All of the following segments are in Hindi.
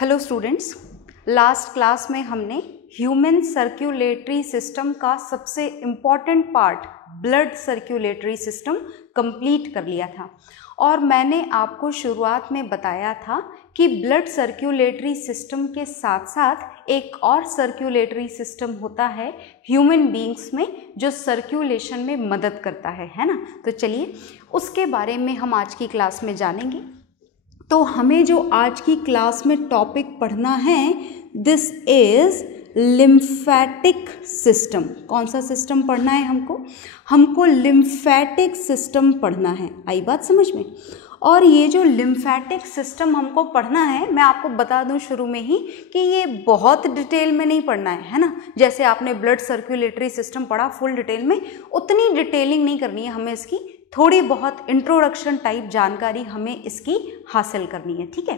हेलो स्टूडेंट्स, लास्ट क्लास में हमने ह्यूमन सर्कुलेटरी सिस्टम का सबसे important part blood circulatory system complete कर लिया था और मैंने आपको शुरुआत में बताया था कि ब्लड सर्कुलेटरी सिस्टम के साथ साथ एक और सर्कुलेटरी सिस्टम होता है ह्यूमन बीइंग्स में जो सर्कुलेशन में मदद करता है ना। तो चलिए उसके बारे में हम आज की क्लास में जानेंगे। तो हमें जो आज की क्लास में टॉपिक पढ़ना है, दिस इज लिम्फेटिक सिस्टम। कौन सा सिस्टम पढ़ना है हमको लिम्फेटिक सिस्टम पढ़ना है। आई बात समझ में? और ये जो लिम्फेटिक सिस्टम हमको पढ़ना है, मैं आपको बता दूं शुरू में ही कि ये बहुत डिटेल में नहीं पढ़ना है ना। जैसे आपने ब्लड सर्कुलेटरी सिस्टम पढ़ा फुल डिटेल में, उतनी डिटेलिंग नहीं करनी है हमें। इसकी थोड़ी बहुत इंट्रोडक्शन टाइप जानकारी हमें इसकी हासिल करनी है, ठीक है।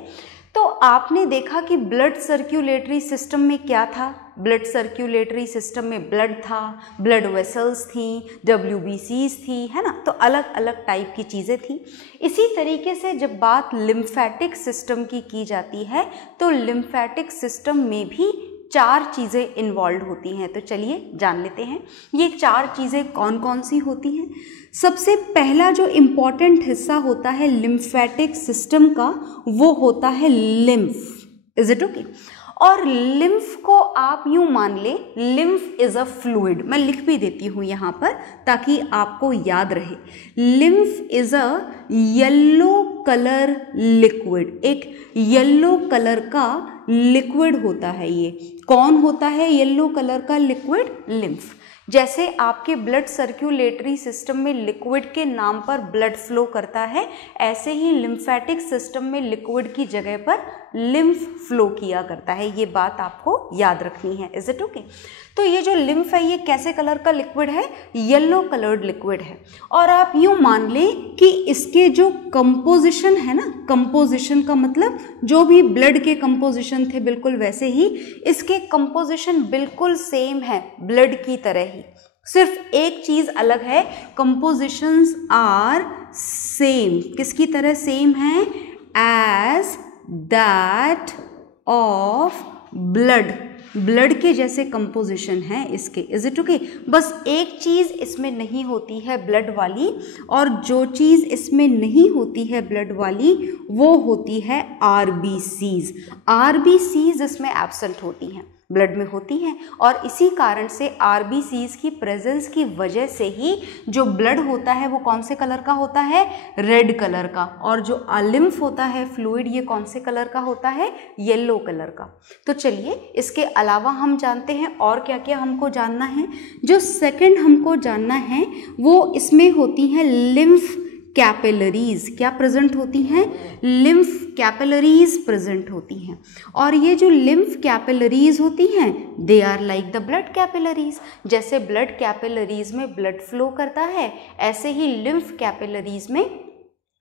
तो आपने देखा कि ब्लड सर्कुलेटरी सिस्टम में क्या था। ब्लड सर्कुलेटरी सिस्टम में ब्लड था, ब्लड वेसल्स थी, WBCs थी, है ना। तो अलग अलग टाइप की चीज़ें थी। इसी तरीके से जब बात लिम्फेटिक सिस्टम की जाती है तो लिम्फेटिक सिस्टम में भी 4 चीज़ें इन्वॉल्व होती हैं। तो चलिए जान लेते हैं ये 4 चीज़ें कौन कौन सी होती हैं। सबसे पहला जो इम्पॉर्टेंट हिस्सा होता है लिम्फेटिक सिस्टम का, वो होता है लिम्फ। Is it okay? और लिम्फ को आप यूं मान ले, लिम्फ इज अ फ्लूइड। मैं लिख भी देती हूं यहां पर ताकि आपको याद रहे। Lymph is a yellow colour liquid. एक येलो कलर का लिक्विड होता है। ये कौन होता है येलो कलर का लिक्विड? लिम्फ। जैसे आपके ब्लड सर्कुलेटरी सिस्टम में लिक्विड के नाम पर ब्लड फ्लो करता है, ऐसे ही लिम्फेटिक सिस्टम में लिक्विड की जगह पर लिम्फ फ्लो किया करता है। ये बात आपको याद रखनी है। Is it okay? तो ये जो लिम्फ है ये कैसे कलर का लिक्विड है? येलो कलर्ड लिक्विड है। और आप यूं मान लें कि इसके जो कंपोजिशन है ना, कंपोजिशन का मतलब जो भी ब्लड के कंपोजिशन थे बिल्कुल वैसे ही इसके कंपोजिशन बिल्कुल सेम है ब्लड की तरह ही। सिर्फ एक चीज अलग है, कंपोजिशंस आर सेम। किसकी तरह सेम है? As that of blood. Blood के जैसे कंपोजिशन है इसके। Is it okay? बस एक चीज इसमें नहीं होती है ब्लड वाली, और जो चीज इसमें नहीं होती है ब्लड वाली वो होती है RBCs। RBCs इसमें एब्सेंट होती हैं, ब्लड में होती हैं। और इसी कारण से RBCs की प्रेजेंस की वजह से ही जो ब्लड होता है वो कौन से कलर का होता है? रेड कलर का। और जो लिम्फ होता है फ्लूइड, ये कौन से कलर का होता है? येलो कलर का। तो चलिए इसके अलावा हम जानते हैं और क्या क्या हमको जानना है। जो सेकंड हमको जानना है वो इसमें होती हैं लिम्फ कैपिलरीज। क्या प्रेजेंट होती हैं? लिम्फ कैपिलरीज प्रेजेंट होती हैं। और ये जो लिम्फ कैपिलरीज होती हैं, they are like the blood capillaries. जैसे ब्लड कैपिलरीज में ब्लड फ्लो करता है, ऐसे ही लिम्फ कैपिलरीज में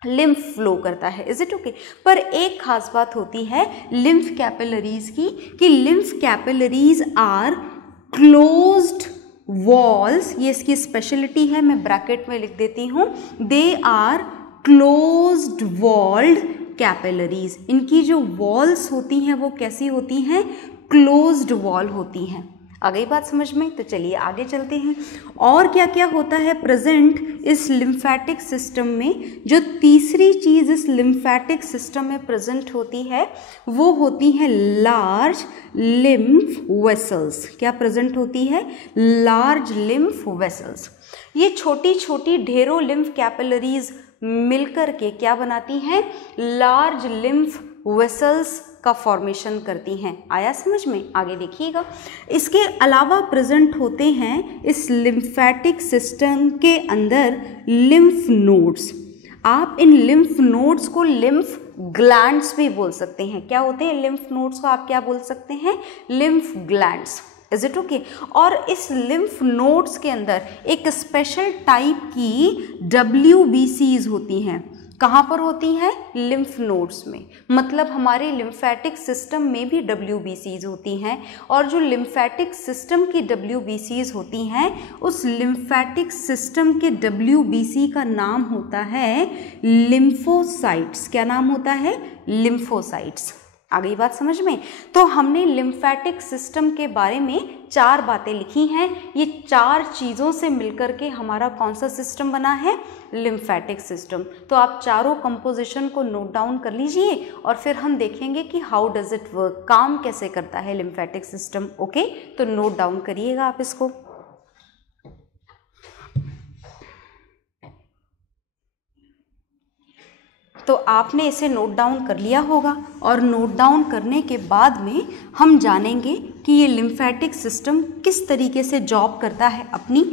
लिम्फ फ्लो करता है। Is it okay? पर एक खास बात होती है लिम्फ कैपिलरीज की कि lymph capillaries are closed walls. ये इसकी स्पेशलिटी है, मैं ब्रैकेट में लिख देती हूँ। They are closed walled capillaries. इनकी जो वॉल्स होती हैं वो कैसी होती हैं? क्लोज्ड वॉल होती हैं। आ गई बात समझ में? तो चलिए आगे चलते हैं। और क्या क्या होता है प्रेजेंट इस लिम्फेटिक सिस्टम में। जो तीसरी चीज इस लिम्फेटिक सिस्टम में प्रेजेंट होती है वो होती है लार्ज लिम्फ वेसल्स। क्या प्रेजेंट होती है? Large lymph vessels. ये छोटी छोटी ढेरों लिम्फ कैपिलरीज मिलकर के क्या बनाती हैं? लार्ज लिम्फ वेसल्स का फॉर्मेशन करती हैं। आया समझ में? आगे देखिएगा। इसके अलावा प्रेजेंट होते हैं इस लिम्फेटिक सिस्टम के अंदर लिम्फ नोड्स। आप इन लिम्फ नोड्स को लिम्फ ग्लैंड्स भी बोल सकते हैं। क्या होते हैं लिम्फ नोड्स को? आप क्या बोल सकते हैं? Lymph glands. Is it okay? और इस लिम्फ नोड्स के अंदर एक स्पेशल टाइप की WBCs होती हैं। कहाँ पर होती हैं? लिम्फ नोड्स में। मतलब हमारे लिम्फेटिक सिस्टम में भी WBCs होती हैं। और जो लिम्फेटिक सिस्टम की WBCs होती हैं, उस लिम्फेटिक सिस्टम के WBC का नाम होता है लिम्फोसाइट्स। क्या नाम होता है? लिम्फोसाइट्स। आ गई बात समझ में? तो हमने लिम्फेटिक सिस्टम के बारे में 4 बातें लिखी हैं। ये 4 चीज़ों से मिलकर के हमारा कौन सा सिस्टम बना है? Lymphatic system. तो आप चारों कंपोजिशन को नोट डाउन कर लीजिए और फिर हम देखेंगे कि हाउ डज इट वर्क, काम कैसे करता है लिम्फेटिक सिस्टम। ओके, तो नोट डाउन करिएगा आप इसको। तो आपने इसे नोट डाउन कर लिया होगा और नोट डाउन करने के बाद में हम जानेंगे कि ये लिम्फेटिक सिस्टम किस तरीके से जॉब करता है, अपनी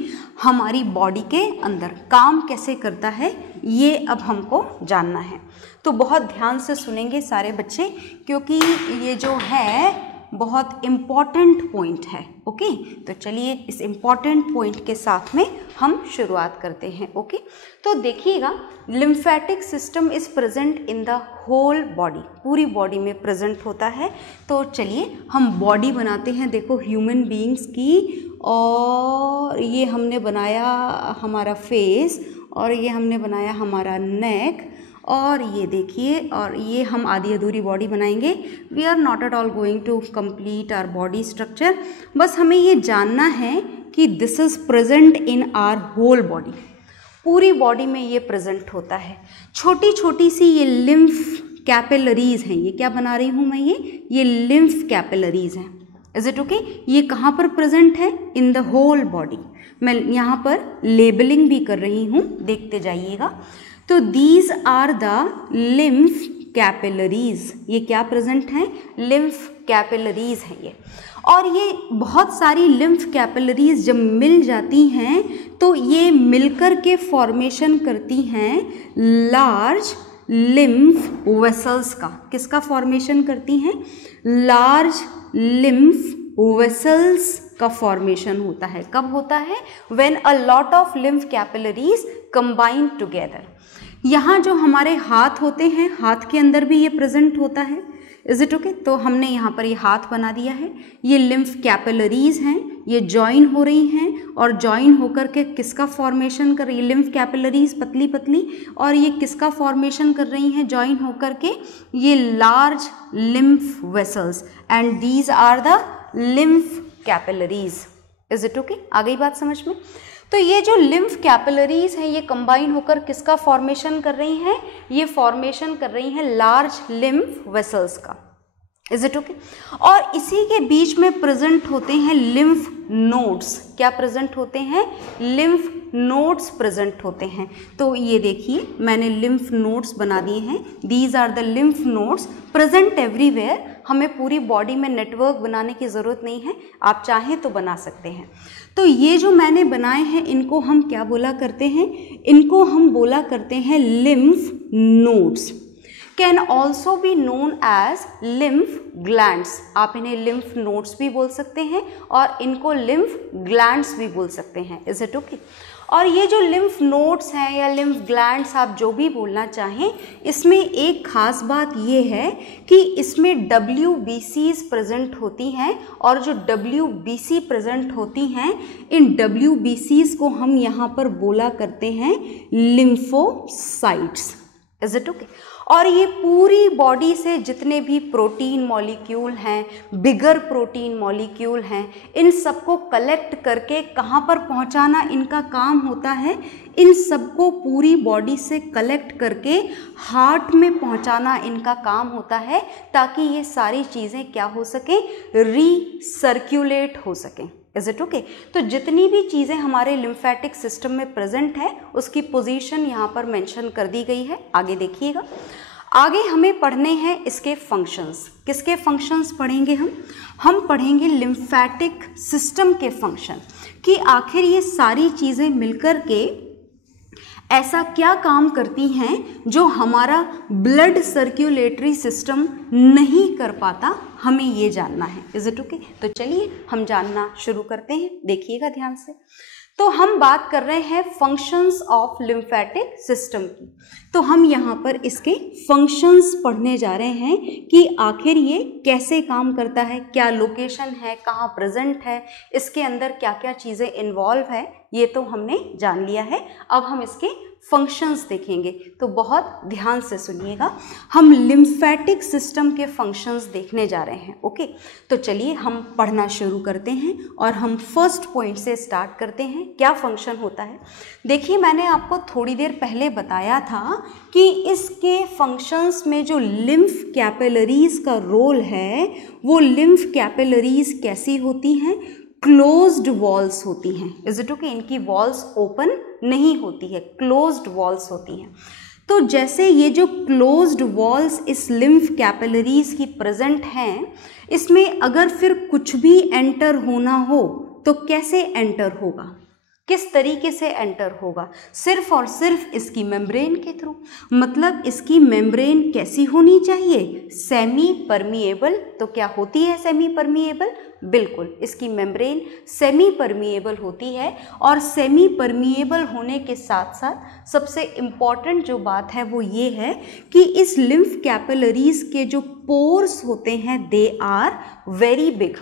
हमारी बॉडी के अंदर काम कैसे करता है, ये अब हमको जानना है। तो बहुत ध्यान से सुनेंगे सारे बच्चे, क्योंकि ये जो है बहुत इम्पॉर्टेंट पॉइंट है। ओके, तो चलिए इस इम्पॉर्टेंट पॉइंट के साथ में हम शुरुआत करते हैं। ओके, तो देखिएगा, lymphatic system is present in the whole body, पूरी बॉडी में प्रेजेंट होता है। तो चलिए हम बॉडी बनाते हैं, देखो ह्यूमन बीइंग्स की, और ये हमने बनाया हमारा फेस, और ये हमने बनाया हमारा नेक, और ये देखिए, और ये हम आधी अधूरी बॉडी बनाएंगे। We are not at all going to complete our body structure, बस हमें ये जानना है कि this is present in our whole body, पूरी बॉडी में ये प्रेजेंट होता है। छोटी छोटी सी ये लिम्फ कैपिलरीज हैं, ये क्या बना रही हूँ मैं, ये लिम्फ कैपिलरीज हैं। Is it okay? ये कहाँ पर प्रेजेंट है? In the whole body. मैं यहाँ पर लेबलिंग भी कर रही हूँ, देखते जाइएगा। तो these are the lymph capillaries, ये क्या प्रेजेंट हैं? लिम्फ कैपिलरीज हैं ये। और ये बहुत सारी लिम्फ कैपिलरीज जब मिल जाती हैं तो ये मिलकर के फॉर्मेशन करती हैं लार्ज लिम्फ वेसल्स का। किसका फॉर्मेशन करती हैं? लार्ज लिम्फ वेसल्स का फॉर्मेशन होता है। कब होता है? When a lot of lymph capillaries combine together. यहाँ जो हमारे हाथ होते हैं, हाथ के अंदर भी ये प्रेजेंट होता है। Is it okay? तो हमने यहाँ पर ये हाथ बना दिया है, ये लिम्फ कैपिलरीज हैं, ये जॉइन हो रही हैं, और जॉइन होकर के किसका फॉर्मेशन कर रही है? लिम्फ कैपिलरीज पतली पतली, और ये किसका फॉर्मेशन कर रही हैं जॉइन होकर के? ये large lymph vessels, and these are the lymph capillaries. Is it okay? आ गई बात समझ में? तो ये जो लिम्फ कैपिलरीज हैं ये कंबाइन होकर किसका फॉर्मेशन कर रही हैं? ये फॉर्मेशन कर रही हैं लार्ज लिम्फ वेसल्स का। Is it okay? और इसी के बीच में प्रेजेंट होते हैं लिम्फ नोड्स। क्या प्रेजेंट होते हैं? लिम्फ नोड्स प्रेजेंट होते हैं। तो ये देखिए, मैंने लिम्फ नोड्स बना दिए हैं। These are the lymph nodes present everywhere. हमें पूरी बॉडी में नेटवर्क बनाने की ज़रूरत नहीं है, आप चाहें तो बना सकते हैं। तो ये जो मैंने बनाए हैं इनको हम क्या बोला करते हैं? इनको हम बोला करते हैं lymph nodes. Can also be known as lymph glands. आप इन्हें लिम्फ नोड्स भी बोल सकते हैं और इनको लिम्फ ग्लैंड्स भी बोल सकते हैं। Is it okay? और ये जो लिम्फ नोड्स हैं या लिम्फ ग्लैंड्स, आप जो भी बोलना चाहें, इसमें एक खास बात ये है कि इसमें WBCs प्रेजेंट होती हैं, और जो WBC प्रेजेंट होती हैं, इन WBCs को हम यहाँ पर बोला करते हैं लिम्फोसाइट्स। Is it okay? और ये पूरी बॉडी से जितने भी प्रोटीन मॉलिक्यूल हैं, बिगर प्रोटीन मॉलिक्यूल हैं, इन सबको कलेक्ट करके कहाँ पर पहुँचाना इनका काम होता है? इन सबको पूरी बॉडी से कलेक्ट करके हार्ट में पहुँचाना इनका काम होता है, ताकि ये सारी चीज़ें क्या हो सकें? रीसर्क्यूलेट हो सकें। Is it okay? तो जितनी भी चीज़ें हमारे लिम्फेटिक सिस्टम में प्रेजेंट है उसकी पोजीशन यहाँ पर मेंशन कर दी गई है। आगे देखिएगा, आगे हमें पढ़ने हैं इसके फंक्शंस। किसके फंक्शंस पढ़ेंगे हम पढ़ेंगे लिम्फेटिक सिस्टम के फंक्शन, कि आखिर ये सारी चीज़ें मिलकर के ऐसा क्या काम करती हैं जो हमारा ब्लड सर्कुलेटरी सिस्टम नहीं कर पाता, हमें ये जानना है। Is it okay? तो चलिए हम जानना शुरू करते हैं, देखिएगा ध्यान से। तो हम बात कर रहे हैं फंक्शंस ऑफ लिम्फेटिक सिस्टम की। तो हम यहाँ पर इसके फंक्शंस पढ़ने जा रहे हैं कि आखिर ये कैसे काम करता है, क्या लोकेशन है, कहाँ प्रेजेंट है, इसके अंदर क्या क्या चीज़ें इन्वॉल्व है, ये तो हमने जान लिया है। अब हम इसके फंक्शंस देखेंगे, तो बहुत ध्यान से सुनिएगा। हम लिम्फेटिक सिस्टम के फंक्शंस देखने जा रहे हैं। ओके, तो चलिए हम पढ़ना शुरू करते हैं और हम फर्स्ट पॉइंट से स्टार्ट करते हैं। क्या फंक्शन होता है? देखिए, मैंने आपको थोड़ी देर पहले बताया था कि इसके फंक्शंस में जो लिम्फ कैपिलरीज का रोल है, वो लिम्फ कैपिलरीज कैसी होती हैं? क्लोज्ड वॉल्स होती हैं। Is it okay? इनकी वॉल्स ओपन नहीं होती है, क्लोज्ड वॉल्स होती हैं। तो जैसे ये जो क्लोज्ड वॉल्स इस लिम्फ कैपिलरीज की प्रेजेंट हैं, इसमें अगर फिर कुछ भी एंटर होना हो तो कैसे एंटर होगा, किस तरीके से एंटर होगा? सिर्फ और सिर्फ इसकी मेम्ब्रेन के थ्रू। मतलब इसकी मेम्ब्रेन कैसी होनी चाहिए? Semi permeable. तो क्या होती है सेमी परमिएबल? बिल्कुल, इसकी मेम्ब्रेन सेमी परमिएबल होती है। और सेमी परमिएबल होने के साथ साथ सबसे इम्पॉर्टेंट जो बात है वो ये है कि इस लिम्फ कैपिलरीज के जो पोर्स होते हैं, they are very big.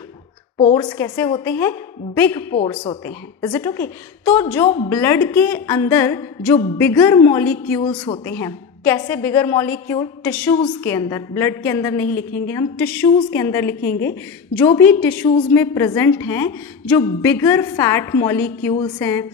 Pores कैसे होते हैं? बिग पोर्स होते हैं। Is it okay? तो जो ब्लड के अंदर जो बिगर मॉलिक्यूल्स होते हैं, कैसे बिगर मॉलिक्यूल? टिश्यूज़ के अंदर, ब्लड के अंदर नहीं लिखेंगे हम, टिश्यूज़ के अंदर लिखेंगे। जो भी टिश्यूज़ में प्रेजेंट हैं, जो बिगर फैट मॉलिक्यूल्स हैं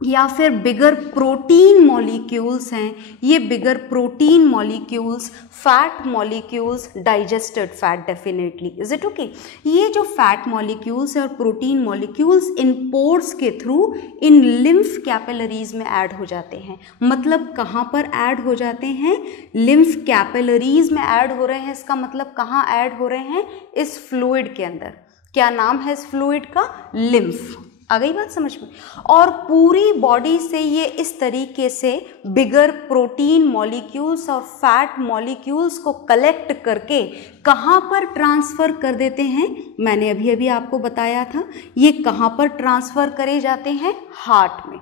या फिर बिगर प्रोटीन मॉलिक्यूल्स हैं, ये bigger protein molecules, fat molecules, digested fat definitely. Is it okay? ये जो फैट मॉलिक्यूल्स और प्रोटीन मॉलिक्यूल्स इन पोर्स के थ्रू इन लिम्फ कैपिलरीज में ऐड हो जाते हैं। मतलब कहाँ पर ऐड हो जाते हैं? लिम्फ कैपिलरीज में ऐड हो रहे हैं। इसका मतलब कहाँ ऐड हो रहे हैं? इस फ्लूइड के अंदर। क्या नाम है इस फ्लूइड का? लिम्फ। आ गई बात समझ में? और पूरी बॉडी से ये इस तरीके से बिगर प्रोटीन मॉलिक्यूल्स और फैट मॉलिक्यूल्स को कलेक्ट करके कहाँ पर ट्रांसफ़र कर देते हैं? मैंने अभी अभी आपको बताया था, ये कहाँ पर ट्रांसफ़र करे जाते हैं? हार्ट में।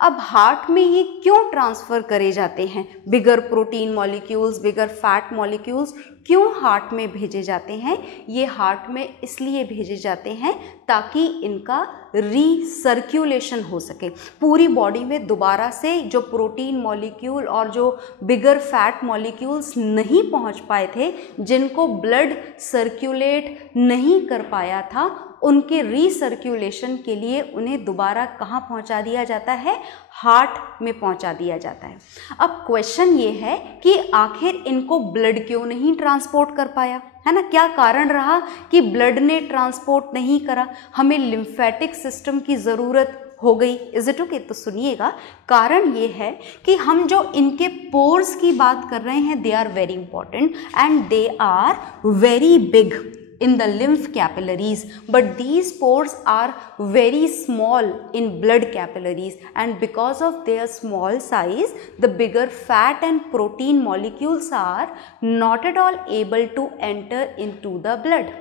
अब हार्ट में ये क्यों ट्रांसफ़र करे जाते हैं? बिगर प्रोटीन मॉलिक्यूल्स, बिगर फैट मॉलिक्यूल्स क्यों हार्ट में भेजे जाते हैं? ये हार्ट में इसलिए भेजे जाते हैं ताकि इनका रीसर्क्यूलेशन हो सके। पूरी बॉडी में दोबारा से जो प्रोटीन मॉलिक्यूल और जो बिगर फैट मॉलिक्यूल्स नहीं पहुंच पाए थे, जिनको ब्लड सर्क्यूलेट नहीं कर पाया था, उनके रीसर्क्यूलेशन के लिए उन्हें दोबारा कहाँ पहुँचा दिया जाता है? हार्ट में पहुँचा दिया जाता है। अब क्वेश्चन ये है कि आखिर इनको ब्लड क्यों नहीं ट्रांसपोर्ट कर पाया, है ना? क्या कारण रहा कि ब्लड ने ट्रांसपोर्ट नहीं करा? हमें लिम्फेटिक सिस्टम की ज़रूरत हो गई। Is it okay? तो सुनिएगा, कारण ये है कि हम जो इनके पोर्स की बात कर रहे हैं, they are very important and they are very big in the lymph capillaries, but these pores are very small in blood capillaries, and because of their small size, the bigger fat and protein molecules are not at all able to enter into the blood.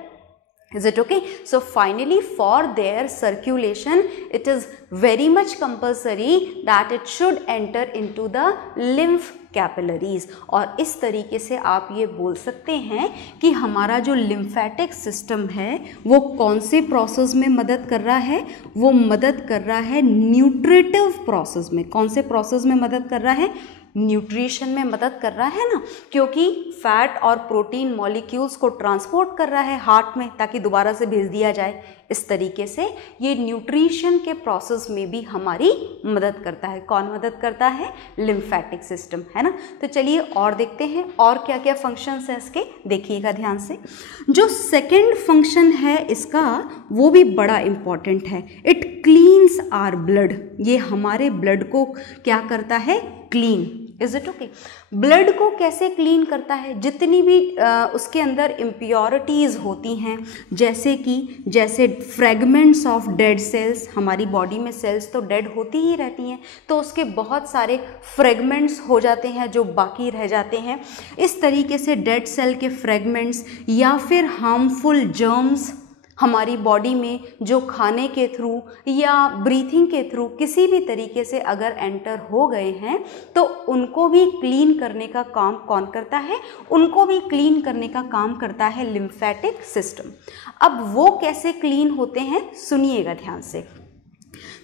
Is it okay? So finally, for their circulation, it is very much compulsory that it should enter into the lymph capillaries. और इस तरीके से आप ये बोल सकते हैं कि हमारा जो लिम्फेटिक सिस्टम है वो कौन से प्रोसेस में मदद कर रहा है? वो मदद कर रहा है न्यूट्रिटिव प्रोसेस में। कौन से प्रोसेस में मदद कर रहा है? न्यूट्रिशन में मदद कर रहा है ना, क्योंकि फैट और प्रोटीन मॉलिक्यूल्स को ट्रांसपोर्ट कर रहा है हार्ट में ताकि दोबारा से भेज दिया जाए। इस तरीके से ये न्यूट्रिशन के प्रोसेस में भी हमारी मदद करता है। कौन मदद करता है? लिम्फेटिक सिस्टम, है ना। तो चलिए और देखते हैं और क्या क्या फंक्शंस है इसके, देखिएगा ध्यान से। जो सेकंड फंक्शन है इसका वो भी बड़ा इम्पॉर्टेंट है। It cleans our blood. ये हमारे ब्लड को क्या करता है? Clean. Is it okay? Blood को कैसे क्लीन करता है? जितनी भी उसके अंदर इम्प्योरिटीज़ होती हैं, जैसे फ्रेगमेंट्स ऑफ डेड सेल्स, हमारी बॉडी में सेल्स तो डेड होती ही रहती हैं, तो उसके बहुत सारे फ्रेगमेंट्स हो जाते हैं जो बाकी रह जाते हैं। इस तरीके से डेड सेल के फ्रेगमेंट्स या फिर हार्मफुल जर्म्स हमारी बॉडी में जो खाने के थ्रू या ब्रीथिंग के थ्रू किसी भी तरीके से अगर एंटर हो गए हैं तो उनको भी क्लीन करने का काम कौन करता है? उनको भी क्लीन करने का काम करता है लिम्फेटिक सिस्टम। अब वो कैसे क्लीन होते हैं सुनिएगा ध्यान से।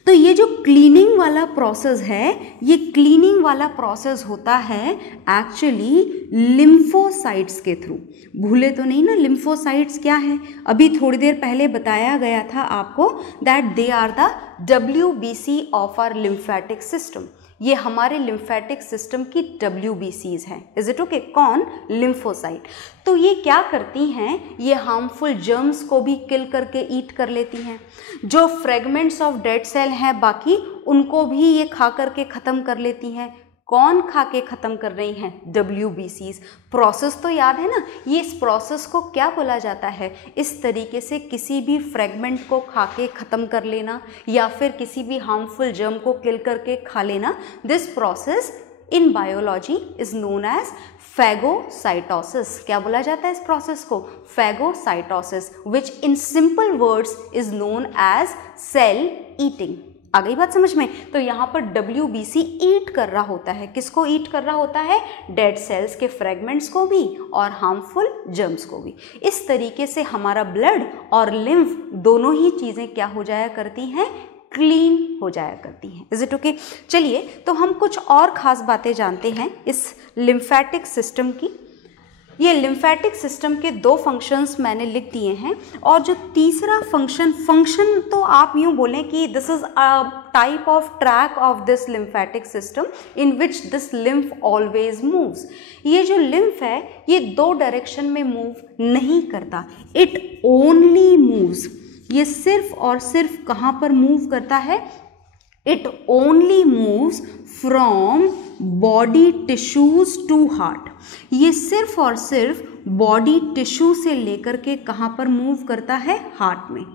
तो ये जो क्लीनिंग वाला प्रोसेस है, ये क्लीनिंग वाला प्रोसेस होता है एक्चुअली लिम्फोसाइट्स के थ्रू। भूले तो नहीं ना, लिम्फोसाइट्स क्या है? अभी थोड़ी देर पहले बताया गया था आपको that they are the WBC of our lymphatic system. ये हमारे लिम्फेटिक सिस्टम की WBCs हैं। Is it okay? कौन? लिम्फोसाइट। तो ये क्या करती हैं? ये हार्मफुल जर्म्स को भी किल करके ईट कर लेती हैं। जो फ्रेगमेंट्स ऑफ डेड सेल हैं बाकी, उनको भी ये खा करके ख़त्म कर लेती हैं। कौन खा के ख़त्म कर रही हैं? WBCs। प्रोसेस तो याद है ना? ये इस प्रोसेस को क्या बोला जाता है? इस तरीके से किसी भी फ्रेगमेंट को खा के ख़त्म कर लेना या फिर किसी भी हार्मफुल जर्म को किल करके खा लेना, this process in biology is known as phagocytosis. क्या बोला जाता है इस प्रोसेस को? Phagocytosis, which in simple words is known as cell eating. आ गई बात समझ में? तो यहाँ पर WBC ईट कर रहा होता है। किसको ईट कर रहा होता है? डेड सेल्स के फ्रेगमेंट्स को भी और हार्मफुल जर्म्स को भी। इस तरीके से हमारा ब्लड और लिम्फ दोनों ही चीज़ें क्या हो जाया करती हैं? क्लीन हो जाया करती हैं। Is it okay? चलिए, तो हम कुछ और ख़ास बातें जानते हैं इस लिम्फेटिक सिस्टम की। ये लिम्फेटिक सिस्टम के 2 फंक्शंस मैंने लिख दिए हैं, और जो तीसरा फंक्शन तो आप यूँ बोलें कि this is a type of track of this lymphatic system in which this lymph always moves. ये जो लिम्फ है ये 2 डायरेक्शन में मूव नहीं करता, इट ओनली मूव्स। ये सिर्फ और सिर्फ कहाँ पर मूव करता है? It only moves from body tissues to heart. ये सिर्फ और सिर्फ बॉडी टिश्यू से लेकर के कहाँ पर मूव करता है? हार्ट में।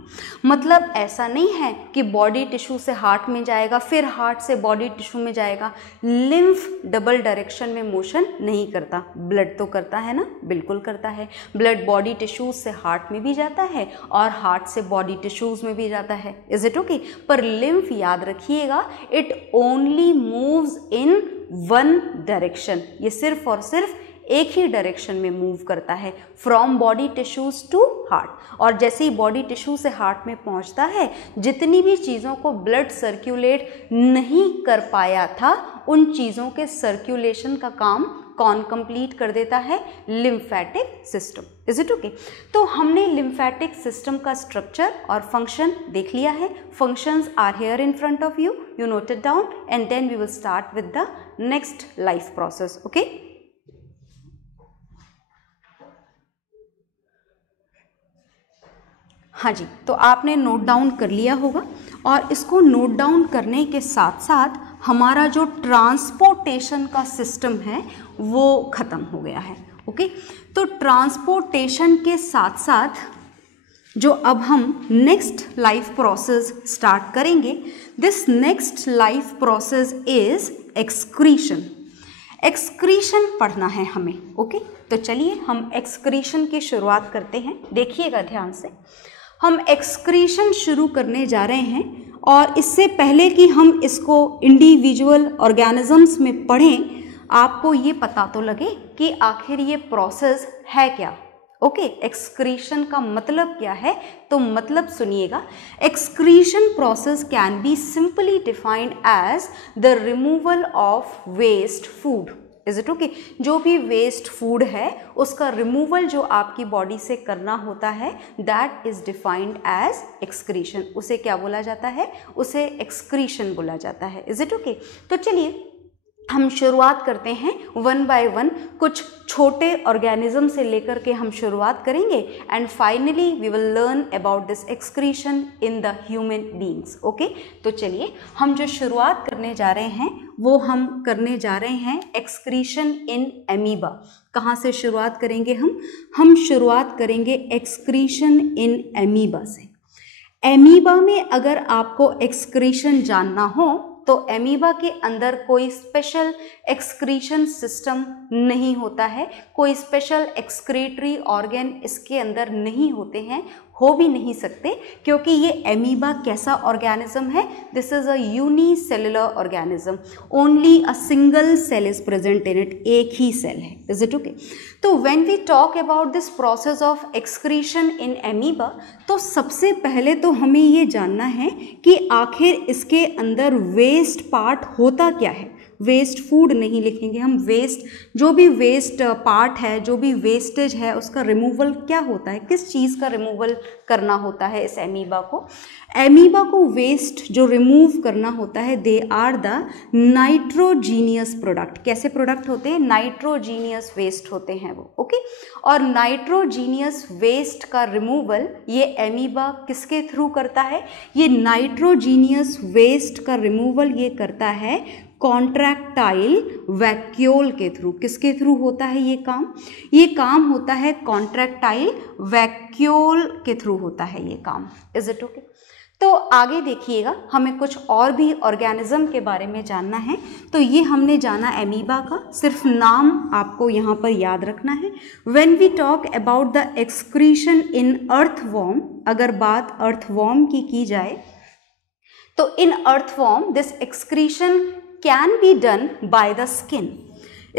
मतलब ऐसा नहीं है कि बॉडी टिश्यू से हार्ट में जाएगा फिर हार्ट से बॉडी टिश्यू में जाएगा। लिम्फ डबल डायरेक्शन में मोशन नहीं करता। ब्लड तो करता है ना? बिल्कुल करता है। ब्लड बॉडी टिश्यूज से हार्ट में भी जाता है और हार्ट से बॉडी टिश्यूज में भी जाता है। Is it okay? पर लिम्फ याद रखिएगा, it only moves in one direction. ये सिर्फ और सिर्फ एक ही डायरेक्शन में मूव करता है, from body tissues to heart. और जैसे ही बॉडी टिश्यू से हार्ट में पहुंचता है, जितनी भी चीज़ों को ब्लड सर्कुलेट नहीं कर पाया था, उन चीज़ों के सर्कुलेशन का काम कौन कंप्लीट कर देता है? Lymphatic system. Is it okay? तो हमने लिम्फेटिक सिस्टम का स्ट्रक्चर और फंक्शन देख लिया है। Functions are here in front of you, you note it down and then we will start with the next life process. Okay? हाँ जी, तो आपने नोट डाउन कर लिया होगा, और इसको नोट डाउन करने के साथ साथ हमारा जो ट्रांसपोर्टेशन का सिस्टम है वो ख़त्म हो गया है। ओके? तो ट्रांसपोर्टेशन के साथ साथ जो अब हम नेक्स्ट लाइफ प्रोसेस स्टार्ट करेंगे, this next life process is excretion. Excretion पढ़ना है हमें। ओके? तो चलिए हम एक्सक्रीशन की शुरुआत करते हैं। देखिएगा ध्यान से, हम एक्सक्रीशन शुरू करने जा रहे हैं, और इससे पहले कि हम इसको इंडिविजुअल ऑर्गेनिजम्स में पढ़ें, आपको ये पता तो लगे कि आखिर ये प्रोसेस है क्या। ओके? एक्सक्रीशन का मतलब क्या है? तो मतलब सुनिएगा, excretion process can be simply defined as the removal of waste food. Is it okay? जो भी वेस्ट फूड है उसका रिमूवल जो आपकी बॉडी से करना होता है, that is defined as excretion. उसे क्या बोला जाता है? उसे एक्सक्रीशन बोला जाता है। Is it okay? तो चलिए हम शुरुआत करते हैं वन बाय वन, कुछ छोटे ऑर्गेनिज्म से लेकर के हम शुरुआत करेंगे, and finally we will learn about this excretion in the human beings. Okay? तो चलिए हम जो शुरुआत करने जा रहे हैं वो हम करने जा रहे हैं एक्सक्रीशन इन एमीबा। कहाँ से शुरुआत करेंगे हम शुरुआत करेंगे एक्सक्रीशन इन एमीबा से। एमीबा में अगर आपको एक्सक्रीशन जानना हो तो एमीबा के अंदर कोई स्पेशल एक्सक्रीशन सिस्टम नहीं होता है, कोई स्पेशल एक्सक्रीटरी ऑर्गन इसके अंदर नहीं होते हैं। हो भी नहीं सकते, क्योंकि ये एमीबा कैसा ऑर्गेनिज्म है, this is a unicellular organism, only a single cell is present in it, एक ही सेल है। Is it okay? तो when we talk about this process of excretion in amoeba, तो सबसे पहले तो हमें ये जानना है कि आखिर इसके अंदर वेस्ट पार्ट होता क्या है। वेस्ट फूड नहीं लिखेंगे हम, वेस्ट जो भी वेस्ट पार्ट है, जो भी वेस्टेज है, उसका रिमूवल क्या होता है, किस चीज़ का रिमूवल करना होता है इस एमीबा को। एमीबा को वेस्ट जो रिमूव करना होता है, they are the nitrogenous product. कैसे प्रोडक्ट होते हैं? नाइट्रोजीनियस वेस्ट होते हैं वो, ओके। और नाइट्रोजीनियस वेस्ट का रिमूवल ये एमीबा किसके थ्रू करता है? ये नाइट्रोजीनियस वेस्ट का रिमूवल ये करता है कॉन्ट्रैक्टाइल वैक्यूल के थ्रू। किसके थ्रू होता है ये काम? ये काम होता है कॉन्ट्रैक्टाइल वैक्यूल के थ्रू होता है ये काम। Is it okay? तो आगे देखिएगा, हमें कुछ और भी ऑर्गेनिज्म के बारे में जानना है। तो ये हमने जाना एमीबा का, सिर्फ नाम आपको यहाँ पर याद रखना है। When we talk about the excretion in earthworm, अगर बात अर्थवॉर्म की जाए तो in earthworm this excretion can be done by the skin.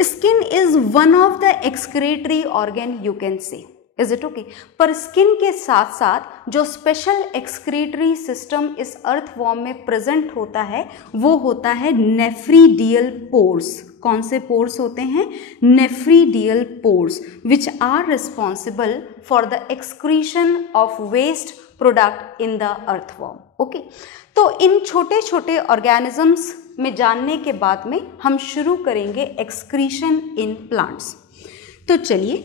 Skin is one of the excretory organ you can say. Is it okay? पर स्किन के साथ साथ जो स्पेशल एक्सक्रीटरी सिस्टम इस अर्थवॉर्म में प्रेजेंट होता है वो होता है नेफ्रीडियल पोर्स। कौन से पोर्स होते हैं? Nephridial pores, which are responsible for the excretion of waste product in the earthworm. Okay, तो इन छोटे छोटे ऑर्गेनिजम्स में जानने के बाद में हम शुरू करेंगे एक्सक्रीशन इन प्लांट्स। तो चलिए,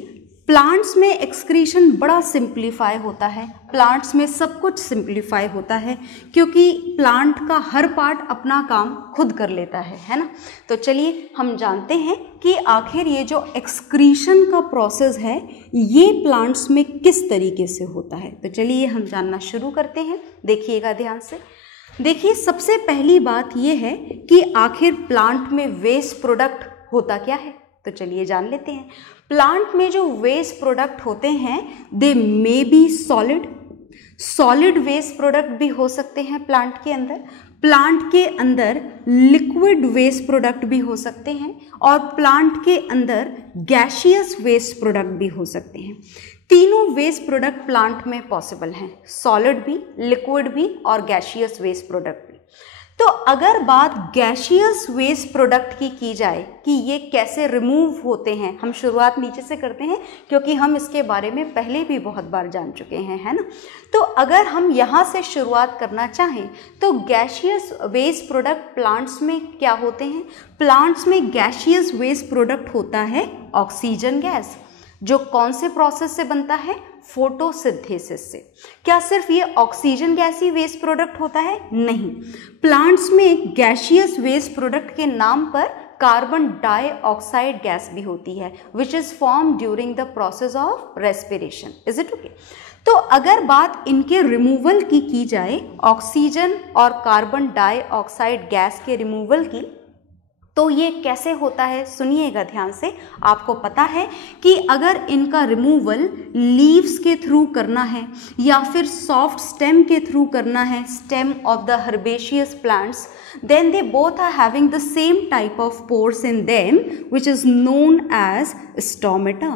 प्लांट्स में एक्सक्रीशन बड़ा सिंप्लीफाई होता है, प्लांट्स में सब कुछ सिंप्लीफाई होता है, क्योंकि प्लांट का हर पार्ट अपना काम खुद कर लेता है ना। तो चलिए हम जानते हैं कि आखिर ये जो एक्सक्रीशन का प्रोसेस है ये प्लांट्स में किस तरीके से होता है। तो चलिए हम जानना शुरू करते हैं, देखिएगा ध्यान से। देखिए, सबसे पहली बात यह है कि आखिर प्लांट में वेस्ट प्रोडक्ट होता क्या है। तो चलिए जान लेते हैं। प्लांट में जो वेस्ट प्रोडक्ट होते हैं they may be solid waste product भी हो सकते हैं प्लांट के अंदर, प्लांट के अंदर लिक्विड वेस्ट प्रोडक्ट भी हो सकते हैं, और प्लांट के अंदर गैशियस वेस्ट प्रोडक्ट भी हो सकते हैं। तीनों वेस्ट प्रोडक्ट प्लांट में पॉसिबल हैं, सॉलिड भी, लिक्विड भी और गैशियस वेस्ट प्रोडक्ट भी। तो अगर बात गैशियस वेस्ट प्रोडक्ट की जाए कि ये कैसे रिमूव होते हैं, हम शुरुआत नीचे से करते हैं क्योंकि हम इसके बारे में पहले भी बहुत बार जान चुके हैं, है ना। तो अगर हम यहाँ से शुरुआत करना चाहें तो गैशियस वेस्ट प्रोडक्ट प्लांट्स में क्या होते हैं? प्लांट्स में गैशियस वेस्ट प्रोडक्ट होता है ऑक्सीजन गैस, जो कौन से प्रोसेस से बनता है? फोटोसिंथेसिस से। क्या सिर्फ ये ऑक्सीजन गैस ही वेस्ट प्रोडक्ट होता है? नहीं, प्लांट्स में गैशियस वेस्ट प्रोडक्ट के नाम पर कार्बन डाइऑक्साइड गैस भी होती है, which is form during the process of respiration. Is it okay? तो अगर बात इनके रिमूवल की जाए, ऑक्सीजन और कार्बन डाइऑक्साइड गैस के रिमूवल की, तो ये कैसे होता है सुनिएगा ध्यान से। आपको पता है कि अगर इनका रिमूवल लीव्स के थ्रू करना है या फिर सॉफ्ट स्टेम के थ्रू करना है, stem of the herbaceous plants, then they both are having the same type of pores in them which is known as stomata।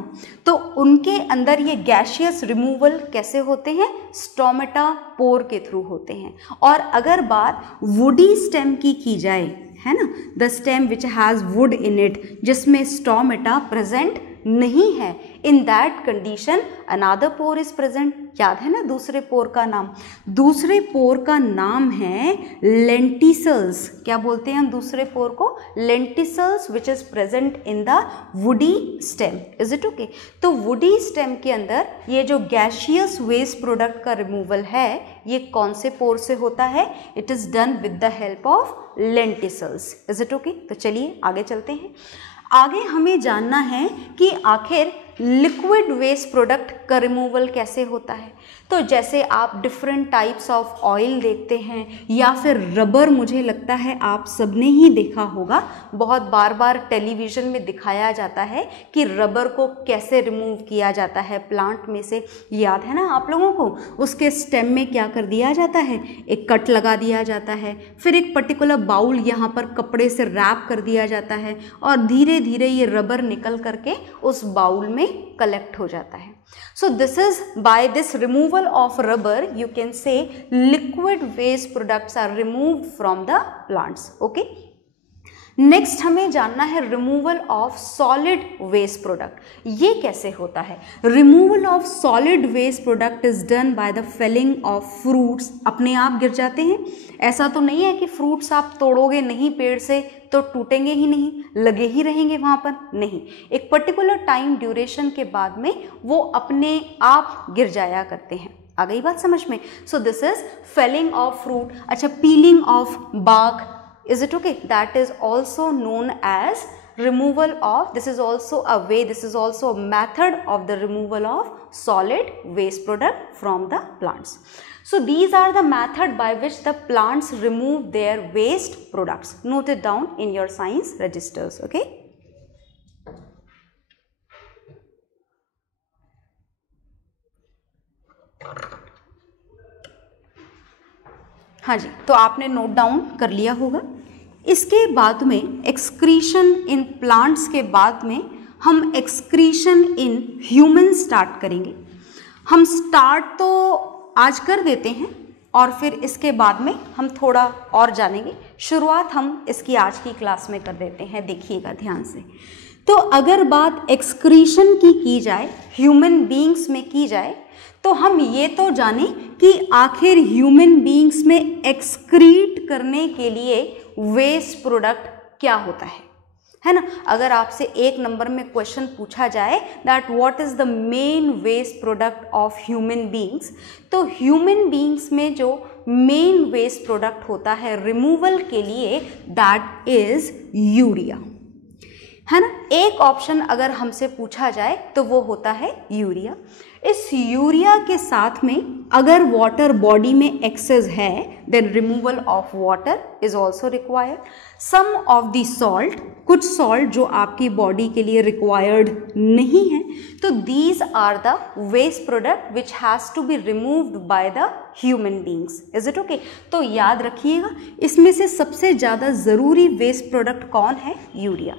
तो उनके अंदर ये गैशियस रिमूवल कैसे होते हैं? स्टोमेटा पोर के थ्रू होते हैं। और अगर बात वुडी स्टेम की जाए, है ना, the stem which has would in it, जिसमें स्टोमेटा प्रेजेंट नहीं है, in that condition another pour is present. याद है ना दूसरे पोर का नाम? दूसरे पोर का नाम है लेंटिसल्स। क्या बोलते हैं हम दूसरे पोर को? Lenticels, which is present in the woody stem. Is it okay? तो वुडी स्टेम के अंदर ये जो गैशियस वेस्ट प्रोडक्ट का रिमूवल है ये कौन से पोर से होता है? It is done with the help of lenticels. Is it okay? तो चलिए आगे चलते हैं। आगे हमें जानना है कि आखिर लिक्विड वेस्ट प्रोडक्ट का रिमूवल कैसे होता है। तो जैसे आप डिफरेंट टाइप्स ऑफ ऑयल देखते हैं, या फिर रबर, मुझे लगता है आप सबने ही देखा होगा, बहुत बार बार टेलीविज़न में दिखाया जाता है कि रबर को कैसे रिमूव किया जाता है प्लांट में से। याद है ना आप लोगों को? उसके स्टेम में क्या कर दिया जाता है, एक कट लगा दिया जाता है, फिर एक पर्टिकुलर बाउल यहाँ पर कपड़े से रैप कर दिया जाता है, और धीरे धीरे ये रबर निकल करके उस बाउल में कलेक्ट हो जाता है। So this is, by this removal of rubber, you can say liquid waste products are removed from the plants. Okay. Next हमें जानना है removal of solid waste product. ये कैसे होता है? Removal of solid waste product is done by the falling of fruits. अपने आप गिर जाते हैं, ऐसा तो नहीं है कि फ्रूट्स आप तोड़ोगे नहीं पेड़ से तो टूटेंगे ही नहीं, लगे ही रहेंगे वहाँ पर, नहीं, एक पर्टिकुलर टाइम ड्यूरेशन के बाद में वो अपने आप गिर जाया करते हैं। आ गई बात समझ में? So this is peeling of fruit. अच्छा, पीलिंग ऑफ बाग, is it okay? That is also known as removal of, this is also a way, this is also a method of the removal of solid waste product from the plants. So these are the method by which the plants remove their waste products. Note it down in your science registers. Okay. हाँ जी, तो आपने नोट डाउन कर लिया होगा। इसके बाद में एक्सक्रीशन इन प्लांट्स के बाद में हम एक्सक्रीशन इन ह्यूमन स्टार्ट करेंगे। हम स्टार्ट तो आज कर देते हैं और फिर इसके बाद में हम थोड़ा और जानेंगे। शुरुआत हम इसकी आज की क्लास में कर देते हैं, देखिएगा ध्यान से। तो अगर बात एक्सक्रीशन की जाए, ह्यूमन बीइंग्स में की जाए, तो हम ये तो जाने कि आखिर ह्यूमन बीइंग्स में एक्सक्रीट करने के लिए वेस्ट प्रोडक्ट क्या होता है ना? अगर आपसे एक नंबर में क्वेश्चन पूछा जाए that what is the main waste product of human beings, तो ह्यूमन बीइंग्स में जो मेन वेस्ट प्रोडक्ट होता है रिमूवल के लिए, दैट इज यूरिया, है ना? एक ऑप्शन अगर हमसे पूछा जाए तो वो होता है यूरिया। इस यूरिया के साथ में अगर वाटर बॉडी में एक्सेस है, then removal of water is also required. Some of the salt, कुछ सॉल्ट जो आपकी बॉडी के लिए रिक्वायर्ड नहीं है, तो these are the waste product which has to be removed by the human beings. Is it okay? तो याद रखिएगा, इसमें से सबसे ज़्यादा ज़रूरी वेस्ट प्रोडक्ट कौन है? Urea.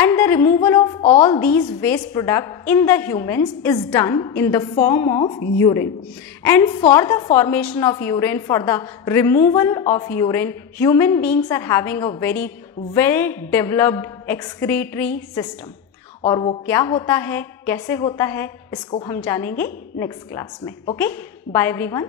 And the removal of all these waste products in the humans is done in the form of urine. And for the formation of urine, for the removal of urine, human beings are having a very well developed excretory system. और वो क्या होता है, कैसे होता है, इसको हम जानेंगे नेक्स्ट क्लास में। Okay, bye everyone.